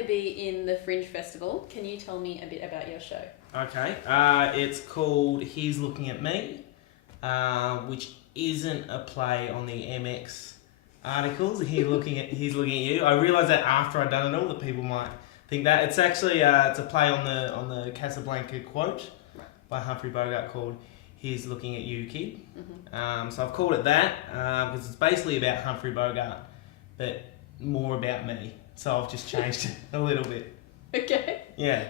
to be in the Fringe Festival. Can you tell me a bit about your show? Okay. It's called He's Looking at Me, which isn't a play on the MX articles. He's looking at you. I realised that after I'd done it all that people might think that. It's actually it's a play on the Casablanca quote by Humphrey Bogart called He's Looking at You, Kid. Mm-hmm. So I've called it that because it's basically about Humphrey Bogart, but more about me. So I've just changed it a little bit. Okay. Yeah.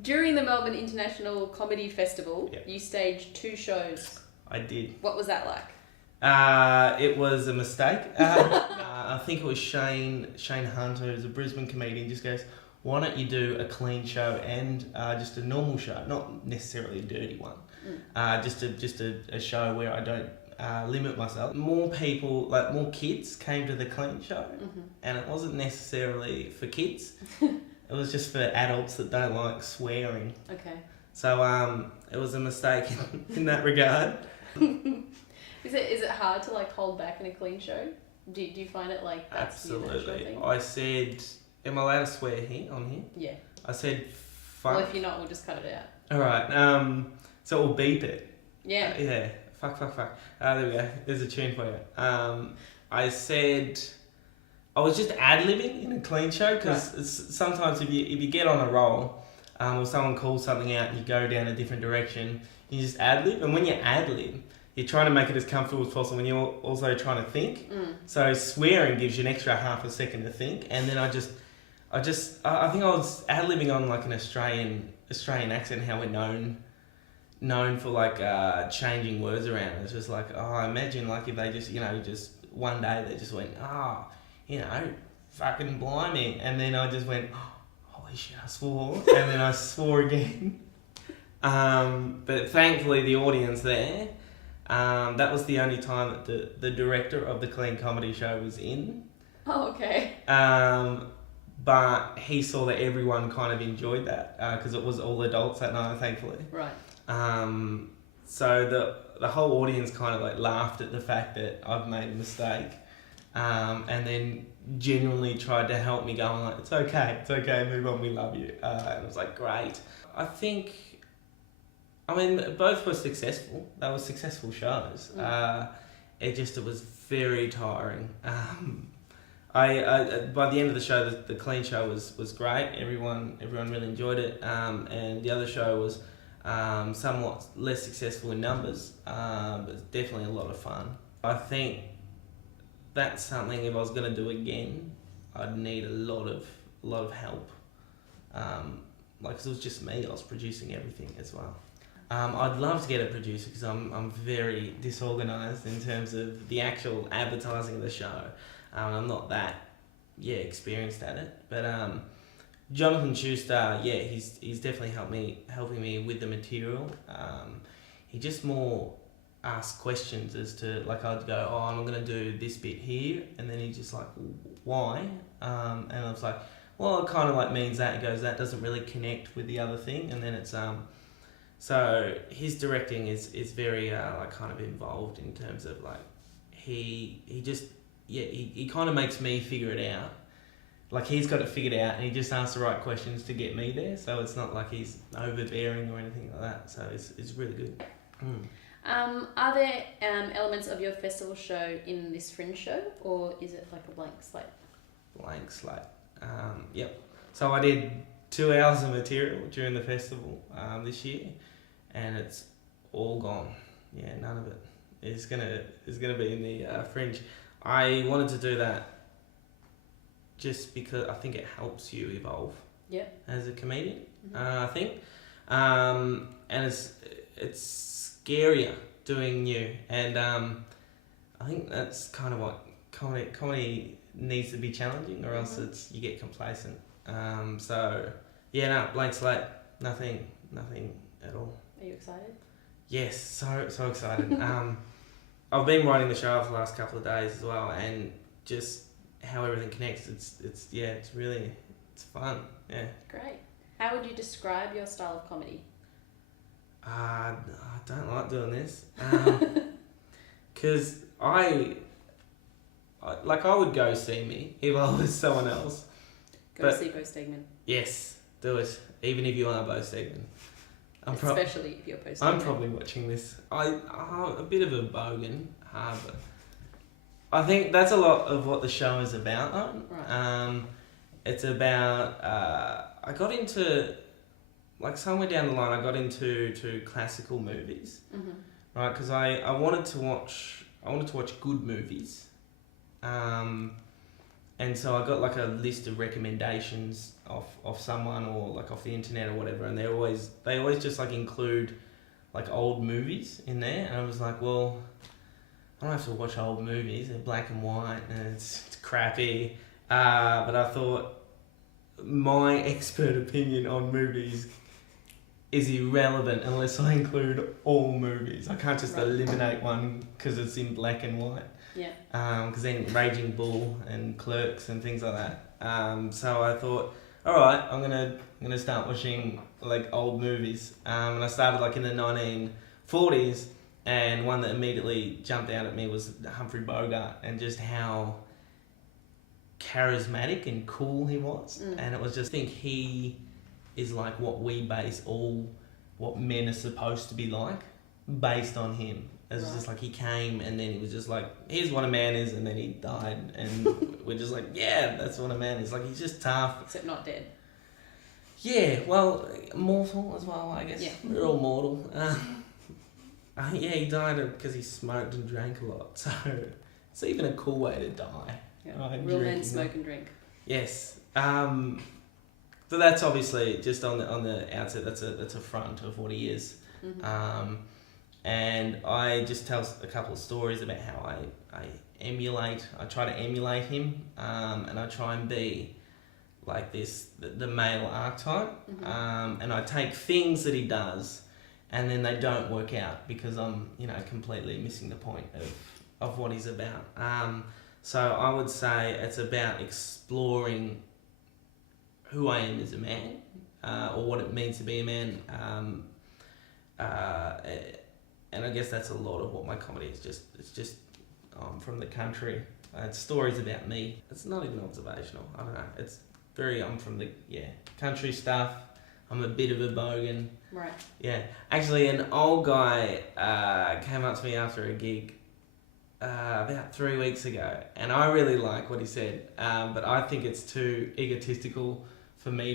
During the Melbourne International Comedy Festival, you staged 2 shows. I did. What was that like? It was a mistake. I think it was Shane Hunter, who's a Brisbane comedian, just goes, why don't you do a clean show and just a normal show, not necessarily a dirty one. Just a show where I don't limit myself. More people, like more kids came to the clean show, and it wasn't necessarily for kids. It was just for adults that don't like swearing. Okay. So it was a mistake in that regard. Is it hard to like hold back in a clean show? Do you find it like that's the natural thing? I said, am I allowed to swear here on here? Yeah. I said fuck. Well, if you're not, we'll just cut it out. Alright, so we'll beep it. Yeah. Yeah. Fuck. There we go. There's a tune for you. I said I was just ad-libbing in a clean show because sometimes if you get on a roll or someone calls something out and you go down a different direction, you just ad-lib. And when you ad-lib, you're trying to make it as comfortable as possible when you're also trying to think. So swearing gives you an extra half a second to think. And then I think I was ad-libbing on like an Australian accent, how we're known for like changing words around. It's just like, I imagine like if they just one day they just went, fucking blimey, and then I just went, holy shit, I swore, and then I swore again. But thankfully the audience there, that was the only time that the director of the Clean Comedy Show was in. Oh, okay. But he saw that everyone kind of enjoyed that because it was all adults that night, thankfully. Right. So the whole audience kind of like laughed at the fact that I've made a mistake, and then genuinely tried to help me going like, it's okay, move on, we love you. And it was like, great. I mean, both were successful. They were successful shows. It was very tiring. I by the end of the show, the clean show was great. Everyone really enjoyed it. And the other show was somewhat less successful in numbers, but definitely a lot of fun. I think that's something, if I was going to do again, I'd need a lot of help. Because it was just me, I was producing everything as well. I'd love to get a producer because I'm very disorganised in terms of the actual advertising of the show. I'm not that experienced at it, but Jonathan Schuster, he's definitely helping me with the material. He just more asks questions as to, like, I'd go, I'm going to do this bit here, and then he's just like, why? And I was like, well, it kind of like means that. He goes, that doesn't really connect with the other thing, and then it's so his directing is very like kind of involved in terms of like he kind of makes me figure it out. Like he's got it figured out and he just asks the right questions to get me there. So it's not like he's overbearing or anything like that. So it's really good. Are there elements of your festival show in this Fringe show, or is it like a blank slate? Blank slate. Yep. So I did 2 hours of material during the festival this year, and it's all gone. Yeah, none of it is gonna be in the Fringe. I wanted to do that just because I think it helps you evolve as a comedian. I think, and it's scarier doing new, and I think that's kind of what comedy needs to be challenging, or else you get complacent. Blank slate, nothing at all. Are you excited? Yes, so excited. I've been writing the show for the last couple of days as well, and just how everything connects. It's fun. Yeah. Great. How would you describe your style of comedy? I don't like doing this, because I would go see me if I was someone else, Go see Beau Stegmann. Yes, do it. Even if you are Beau Stegmann. Especially if you're Beau Stegmann. I'm probably watching this. I'm a bit of a bogan, but I think that's a lot of what the show is about, though. Right. It's about... I got into... Like, somewhere down the line, I got into classical movies. Mm-hmm. Right, because I wanted to watch good movies, and so I got like a list of recommendations of someone or like off the internet or whatever, and they always just like include like old movies in there, and I was like, well, I don't have to watch old movies; they're black and white and it's crappy. But I thought my expert opinion on movies is irrelevant unless I include all movies. I can't just eliminate one because it's in black and white. Yeah. Because then Raging Bull and Clerks and things like that. So I thought, all right, I'm gonna start watching like old movies. And I started like in the 1940s, and one that immediately jumped out at me was Humphrey Bogart and just how charismatic and cool he was. And it was just, I think he is like what we base all what men are supposed to be like based on him. It's just like he came and then he was just like, here's what a man is, and then he died and we're just like, yeah, that's what a man is. Like, he's just tough. Except not dead. Yeah, well, mortal as well, I guess. Yeah. We're all mortal. Yeah, he died because he smoked and drank a lot, so it's even a cool way to die. Yeah. Right? Real men smoke and drink. Yes. So that's obviously just on the outset. That's a front of what he is, and I just tell a couple of stories about how I try to emulate him, and I try and be like this the male archetype, and I take things that he does, and then they don't work out because I'm completely missing the point of what he's about. So I would say it's about exploring who I am as a man, or what it means to be a man, and I guess that's a lot of what my comedy is. It's just from the country. It's stories about me. It's not even observational. I don't know. It's I'm from the country stuff. I'm a bit of a bogan. Right. Yeah. Actually, an old guy came up to me after a gig about 3 weeks ago, and I really like what he said, but I think it's too egotistical for me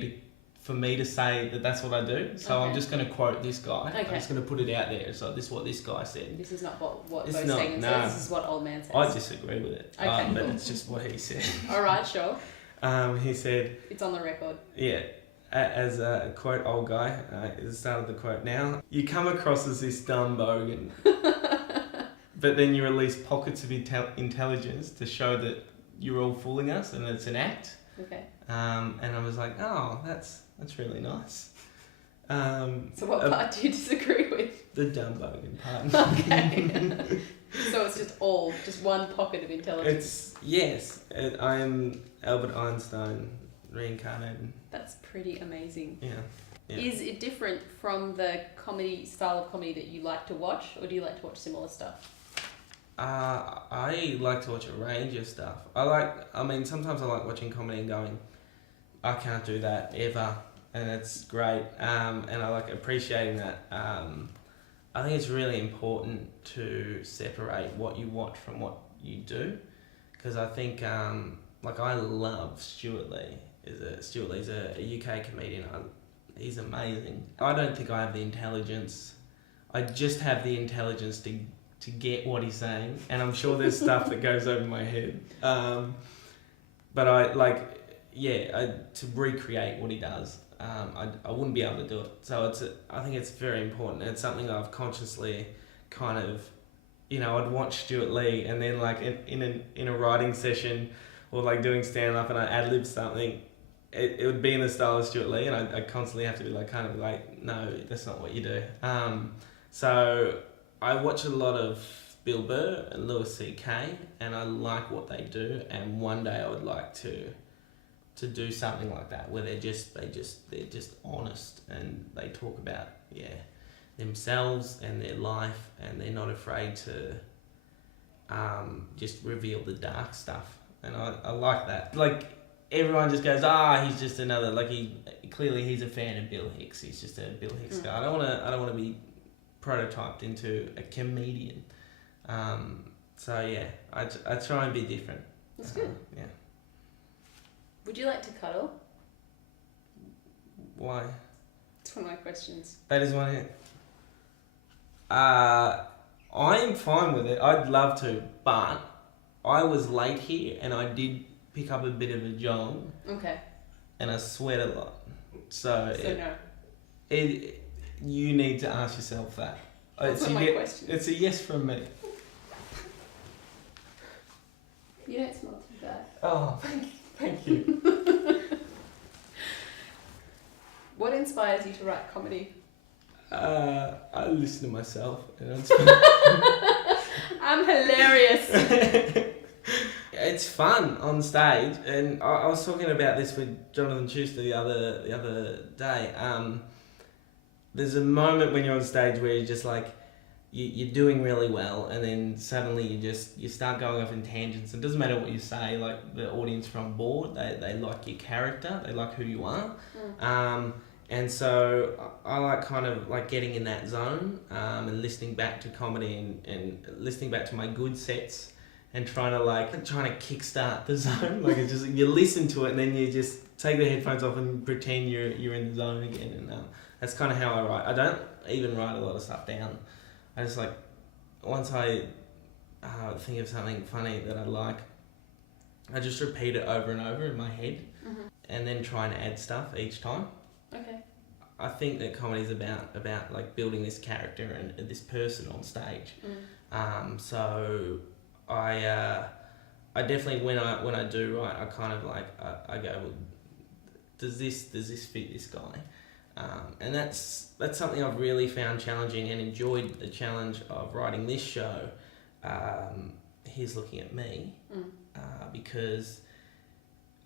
to say that that's what I do. So I'm just going to quote this guy. Okay. I'm just going to put it out there. So this is what this guy said. This is not what Beau Stegmann says. This is what old man says. I disagree with it. Okay, but cool. it's just what he said. All right, sure. He said... It's on the record. Yeah. As a quote, old guy, at the start of the quote now, you come across as this dumb bogan, but then you release pockets of intelligence to show that you're all fooling us and it's an act. Okay. And I was like, oh, that's really nice. So what part do you disagree with? The dumb bogan part. Okay. So it's just one pocket of intelligence. I am Albert Einstein reincarnated. That's pretty amazing. Yeah. Is it different from the style of comedy that you like to watch, or do you like to watch similar stuff? I like to watch a range of stuff. Sometimes I like watching comedy and going, I can't do that ever, and it's great. And I like appreciating that. I think it's really important to separate what you watch from what you do, because I think I love Stuart Lee. Stuart Lee's a UK comedian. He's amazing. I don't think I have the intelligence. I just have the intelligence to get what he's saying, and I'm sure there's stuff that goes over my head. But to recreate what he does, I wouldn't be able to do it. So I think it's very important. It's something I've consciously kind of, I'd watch Stuart Lee, and then like in a writing session or like doing stand up, and I ad lib something. It would be in the style of Stuart Lee, and I constantly have to be like, no, that's not what you do. So I watch a lot of Bill Burr and Louis C.K., and I like what they do, and one day I would like to do something like that, where they're just honest, and they talk about themselves and their life, and they're not afraid to just reveal the dark stuff, and I like that. Like, everyone just goes, he's just another, like clearly he's a fan of Bill Hicks. He's just a Bill Hicks guy. I don't want to be prototyped into a comedian. So yeah, I try and be different. That's good. Yeah. Would you like to cuddle? Why? It's one of my questions. That is one. I'm fine with it. I'd love to, but I was late here and I did pick up a bit of a jog. Okay. And I sweat a lot. So no. You need to ask yourself that. That's one of my questions. It's a yes from me. You don't smell too bad. Oh, thank you. What inspires you to write comedy? I listen to myself. And I'm hilarious. It's fun on stage, and I was talking about this with Jonathan Schuster the other day. There's a moment when you're on stage where you're just like, you're doing really well, and then suddenly you start going off in tangents. It doesn't matter what you say, like the audience are on board. They like your character, they like who you are. And so I like kind of like getting in that zone and listening back to comedy and listening back to my good sets and trying to kickstart the zone. Like it's just, you listen to it and then you just take the headphones off and pretend you're in the zone again. And that's kind of how I write. I don't even write a lot of stuff down. I just like, once I think of something funny that I like, I just repeat it over and over in my head and then try and add stuff each time. Okay. I think that comedy is about like building this character and this person on stage. So I definitely when I do write, I kind of like I go, well, does this fit this guy? And that's something I've really found challenging and enjoyed the challenge of writing this show. He's looking at me because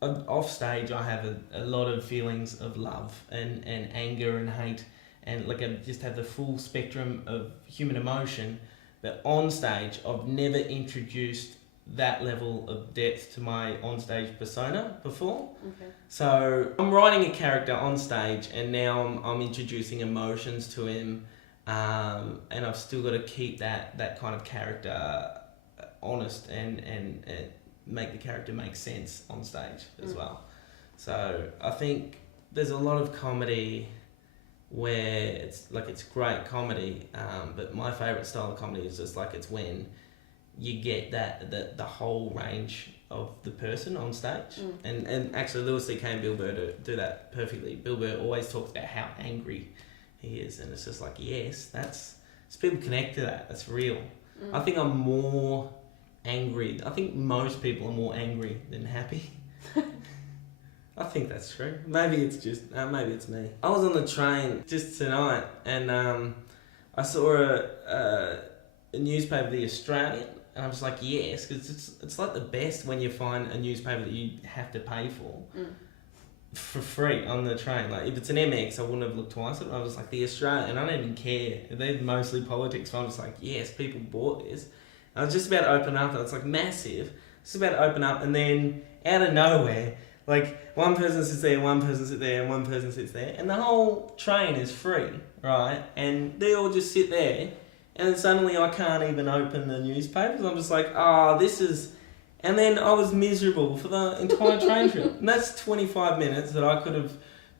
off stage I have a lot of feelings of love and anger and hate, and like I just have the full spectrum of human emotion, but on stage I've never introduced that level of depth to my on-stage persona before. Okay. So I'm writing a character on stage and now I'm introducing emotions to him, and I've still got to keep that kind of character honest and make the character make sense on stage as well. So I think there's a lot of comedy where it's great comedy, but my favourite style of comedy is just like, it's when you get the whole range of the person on stage. And actually Louis C.K. and Bill Burr do that perfectly. Bill Burr always talks about how angry he is, and it's just like, yes, people connect to that. That's real. I think I'm more angry. I think most people are more angry than happy. I think that's true. Maybe it's me. I was on the train just tonight and I saw a newspaper, The Australian, and I was like, yes, because it's like the best when you find a newspaper that you have to pay for free on the train. Like if it's an MX, I wouldn't have looked twice at it. I was like, The Australian, and I don't even care. They're mostly politics, so I'm just like, yes, people bought this. I was just about to open up, and it's like massive. Just about to open up, and then out of nowhere, like one person sits there, one person sits there, and one person sits there, and the whole train is free, right? And they all just sit there, and then suddenly I can't even open the newspapers. I'm just like, this is... And then I was miserable for the entire train trip. And that's 25 minutes that I could have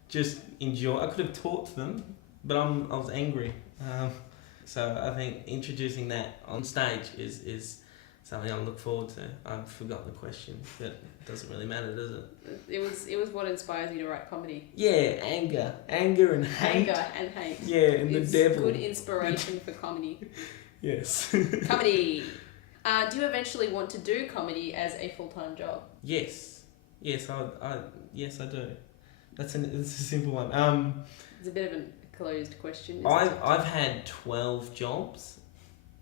just enjoyed. I could have talked to them, but I was angry. So I think introducing that on stage is something I look forward to. I've forgotten the question, but it doesn't really matter, does it? It was what inspires you to write comedy. Yeah, anger and hate. Anger and hate. Yeah, and it's the devil. Good inspiration for comedy. Yes. Comedy. Do you eventually want to do comedy as a full-time job? Yes, I do. That's a simple one. It's a bit of a closed question. I've had 12 jobs,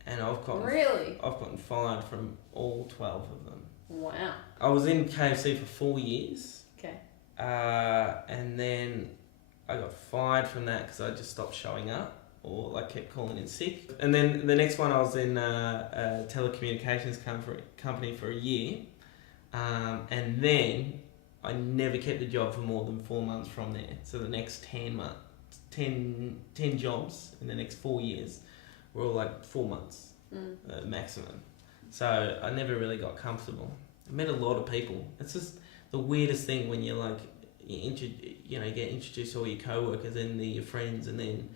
and I've gotten fired from all 12 of them. Wow. I was in KFC for 4 years. Okay. And then I got fired from that because I just stopped showing up, or like kept calling in sick. And then the next one, I was in a telecommunications company for a year, and then I never kept a job for more than 4 months from there. So the next 10 months, 10 jobs in the next 4 years were all like 4 months maximum. So I never really got comfortable. I met a lot of people. It's just the weirdest thing when you're like, you get introduced to all your co-workers and your friends, and then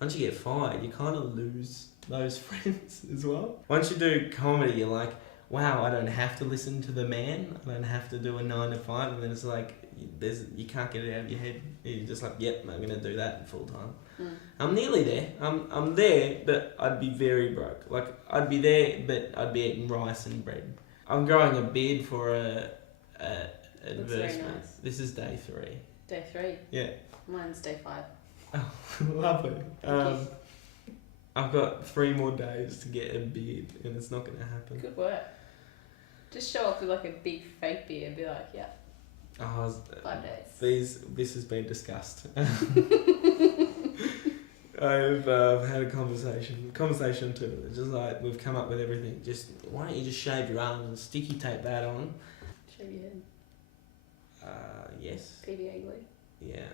once you get fired, you kind of lose those friends as well. Once you do comedy, you're like, wow, I don't have to listen to the man. I don't have to do a 9 to 5, and then it's like you can't get it out of your head. You're just like, yep, I'm gonna do that full time. I'm nearly there. I'm there, but I'd be very broke. Like I'd be there, but I'd be eating rice and bread. I'm growing a beard for a advertisement. Very nice. This is day 3. Day 3. Yeah. Mine's day 5. Oh, lovely. I've got 3 more days to get a beard, and it's not gonna happen. Good work. Just show up with like a big fake beard and be like, yeah. 5 days. This has been discussed. I've had a conversation too. It's just like we've come up with everything. Just why don't you just shave your arms and sticky tape that on? Shave your head. Yes. PVA glue. Yeah,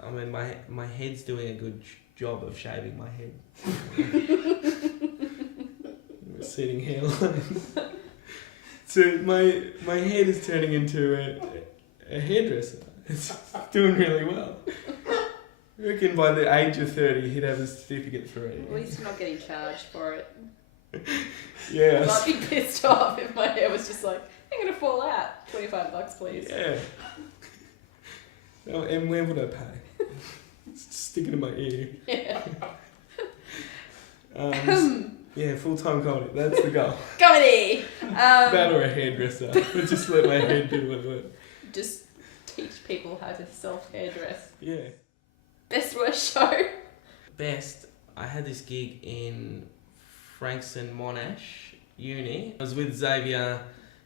I mean my head's doing a good job of shaving my head. Receding hairline. So my head is turning into a hairdresser. It's doing really well. I reckon by the age of 30 he'd have a certificate for it. At least you're not getting charged for it. Yeah. I'd be pissed off if my hair was just like, I'm going to fall out. $25 please. Yeah. Oh, and where would I pay? Stick it in my ear. Yeah. Yeah, full-time comedy. That's the goal. Comedy! That or a hairdresser. But just let my head do it. Just teach people how to self-hairdress. Yeah. Best worst show? Best, I had this gig in Frankston Monash Uni. I was with Xavier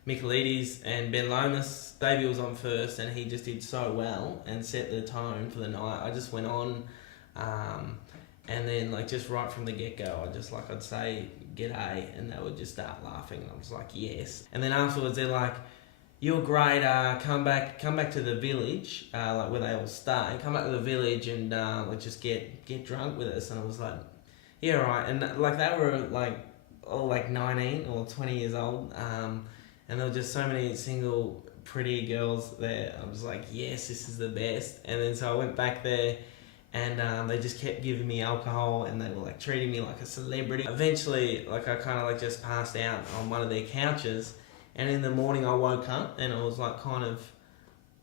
Michaelides and Ben Lomas. Xavier was on first and he just did so well and set the tone for the night. I just went on and then like just right from the get-go I'd say g'day and they would just start laughing and I was like yes. And then afterwards they're like, you're great, come back to the village, like where they all stay, come back to the village and like just get drunk with us. And I was like, yeah, right. And like they were like all like 19 or 20 years old, and there were just so many single pretty girls there. I was like, yes, this is the best. And then so I went back there and they just kept giving me alcohol and they were like treating me like a celebrity. Eventually, like I kind of like just passed out on one of their couches. And in the morning I woke up and I was like kind of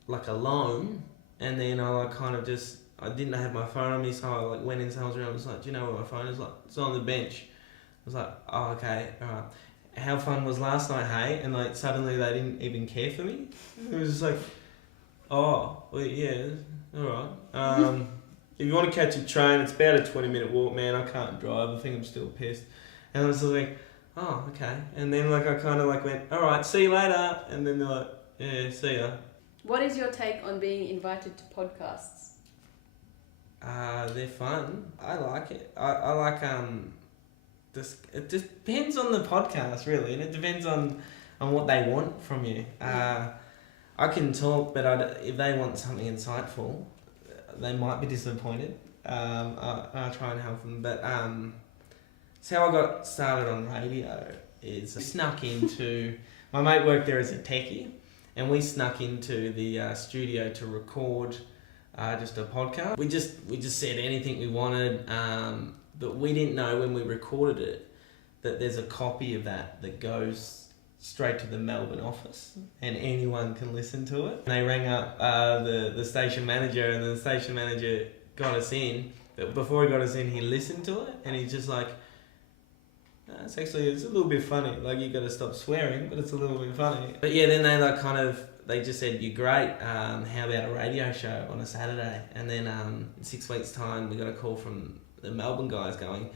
like alone, and then I like kind of just, I didn't have my phone on me, so I like went in someone's room. I was like, do you know where my phone is? Like, it's on the bench. I was like, oh okay, alright. How fun was last night, hey? And like suddenly they didn't even care for me. It was just like, oh, well, yeah, alright. If you want to catch a train, it's about a 20-minute walk, man. I can't drive. I think I'm still pissed. And I was like, oh, okay. And then like I kind of like went, all right, see you later. And then they're like, yeah, see ya. What is your take on being invited to podcasts? They're fun. I like it. I like it just depends on the podcast really, and it depends on what they want from you. I can talk, but if they want something insightful, they might be disappointed. I try and help them, but so how I got started on radio is I snuck into, my mate worked there as a techie, and we snuck into the studio to record just a podcast. We just said anything we wanted, but we didn't know when we recorded it that there's a copy of that goes straight to the Melbourne office and anyone can listen to it. And they rang up the station manager, and the station manager got us in, but before he got us in he listened to it and he's just like, it's a little bit funny, like you got to stop swearing, but it's a little bit funny. But yeah, then they just said, you're great, how about a radio show on a Saturday? And then in 6 weeks time we got a call from the Melbourne guys going,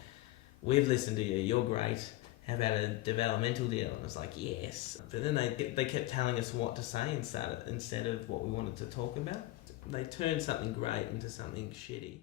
we've listened to you, you're great, how about a developmental deal? And I was like, yes. But then they kept telling us what to say instead of what we wanted to talk about. They turned something great into something shitty.